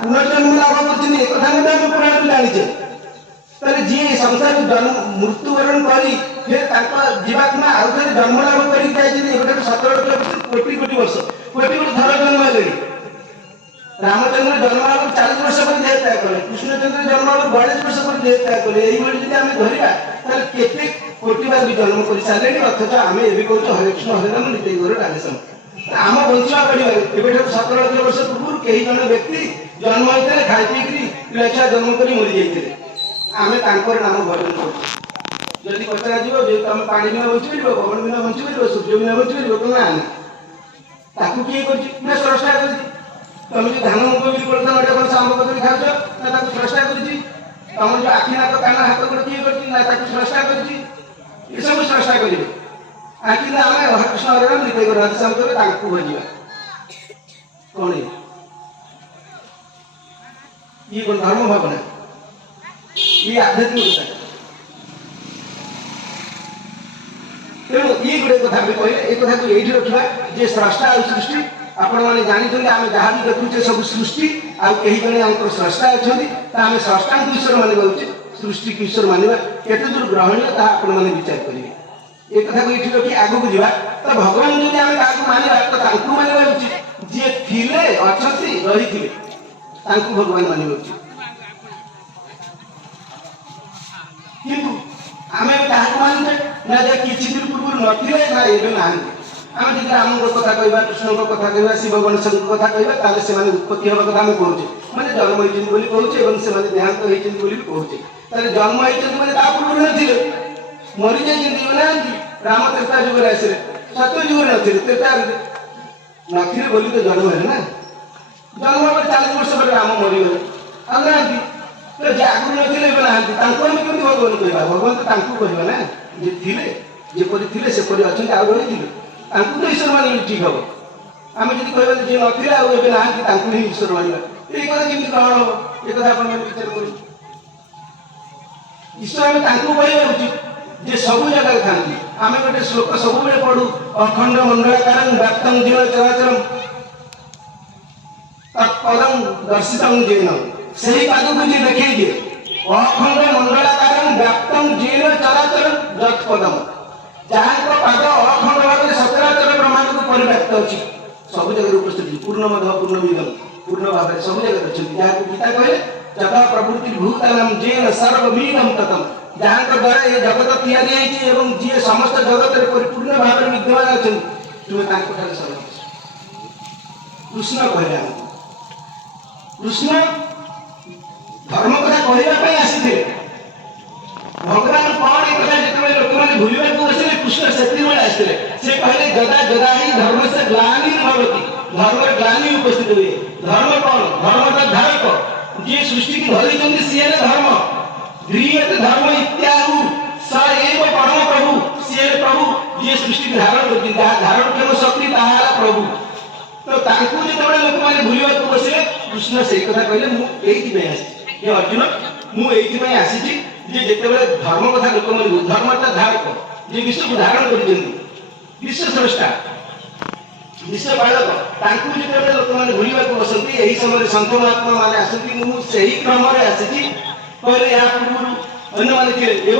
पुनर्जन्म लाभ करछिन ए कथा मध्ये हम पुराण जानिछे ताले जी संसार जन्म मृत्युवरण करी फिर ताका जीवात्मा आउ थे जन्म लाभ करी जाय जे एटा 17 कोटी कोटी वर्ष कोटी कोटी थर जन्म ले रामचंद्र जन्म लाभ 40 वर्ष पर देह त्याग कले कृष्णचंद्र जन्म लाभ 42 वर्ष पर देह त्याग कले एई भली जदि हम धरिबा ताले केते कोटी बार भी जन्म कर सारे अथच आम ए कहूँ हरे कृष्ण हरे राम नित्य गौर राधेश्याम आम बंचा पड़े एवं 17 वर्ष पूर्व कई जन व्यक्ति जन्म होते खाई पीकरी पिछा जन्म कर मरी जाते आम नाम भजन कर पचरा तुम पानी बिना बंची पार पवन बिना बंची पार सूर्य बिना बंची पार तुम आना किए कर स्रष्टा कर तुम जो धान मुग भी कर आंब कदली खाऊ ना स्रष्टा कर तुम जो आखि नाक कान हाथ गोड़ किए कर स्रष्टा कर सब स्रष्टा करेंगे आखिर आम हरिकृष्ण हरे राम नित्य गौर राधेश्याम कर भजिया कौन ये कौन धर्म भावना ये आध्यात्मिकता तेणु ये गोटे कथा भी कहले ए कथा को एठी रखिबा जे स्रष्टा और सृष्टि आपण माने जानि आम जहाँ भी देखुचे सब सृष्टि आई जड़े आम स्रष्टा अच्छा आम स्रष्टा को ईश्वर मानवा उचित सृष्टि को ईश्वर मानवा केते दूर ग्रहणीय ता आपण माने विचार करेंगे ए कथा को एठी रखी आगु को जीवा तो भगवान जदि आम ताकू मानवा तो ताकू मानवा उचित जे थिले अछती रहिथिले ताकू भगवान मानवा उचित किंतु आम ताकू मानते ना जे किछि दिन पूर्व नथिले ना एबे नाहंती आम जदि राम कथा कहवा कृष्ण कथा कहवा शिव गणेश कथा कहवा ताले से माने उत्पत्ति होबा कथा हम कहूचे माने जन्म होइछन बोली कहूचे एवं से माने देहांत होइछन बोली कहूचे ताले जन्म होइछन माने ता पूर्व नथिले मरि जाइछन दिवनांती राम त्रेता युग रे आसिले सत्य युग रे नथिले त्रेता नथिले बोली तो जन्म है ना जन्म पर 40 वर्ष पर राम मरि गले अनांती तो जे आगु नथिले बनांती तांको हम केमि भगवान कहबा भगवान तो तांको कहबा ना जे थिले जे परि थिले से परि अछन आ रही थिले तांको तो ईश्वर मानिले ठीक हम आम जब कहबा जे नथिले आ एबे नांती तांको ही ईश्वर मानिबा ए कथा केमि ग्रहण हो ए कथा आपण मन विचार करू ईश्वर हम तांको कहबा उचित जे सब जगह थांती आम गोटे श्लोक सब बेले पढ़ू अखंड मंडलाकारं व्याप्तं जीव चराचरं तत्पदं दर्शितं जेन सही पाद को जी देखिए दिए अखंड मंडलाकारं व्याप्तं जीव चराचरं तत्पदं जहाँ को पाद अखंड भाव में सचराचर ब्रह्मांड को परिव्याप्त अछि सब जगह उपस्थित पूर्ण मद पूर्ण मिदम पूर्ण भाव में सब जगह अछि जहाँ को गीता कहले जथा प्रवृत्ति भूतानां जेन सर्वमिदं ततम् जहाँ को द्वारा ये जगत तैयारी है एवं जी समस्त जगत परिपूर्ण भाव में विद्यमान अच्छा तुम्हें सर्व कृष्ण कहले कृष्ण धर्म कथा कहवाई आसी भगवान कौन एक जो लोक मैंने भूलने को बसले कृष्ण से आसते से कहले जदा जदा ही धर्म से ग्लानि भवति धर्म ग्लानि उपस्थित हुए धर्म कौन धर्म का धारक जी सृष्टि की धरी सी धर्म ध्रियते धर्म इत्याहु स एव परम प्रभु से प्रभु जी सृष्टि धारण करती धारण केवल शक्ति ताहारा प्रभु तो तांकु जो लोक मैंने भूलने को बसले कृष्ण से कथा कहले मु एइति में आसी ये अर्जुन मु एइति में आसी जे जेतेबेले धर्म कथा लोक मैंने धर्मता धारक जे विश्व को धारण करछन्ती विश्व स्रष्टा विश्व बालक तांकु जेतेबेले लोक मैंने भूलने को बसंती एही समय संत महात्मा माने आसंती मु सेही क्रम रे आसी कहले या पूर्व अन्य माने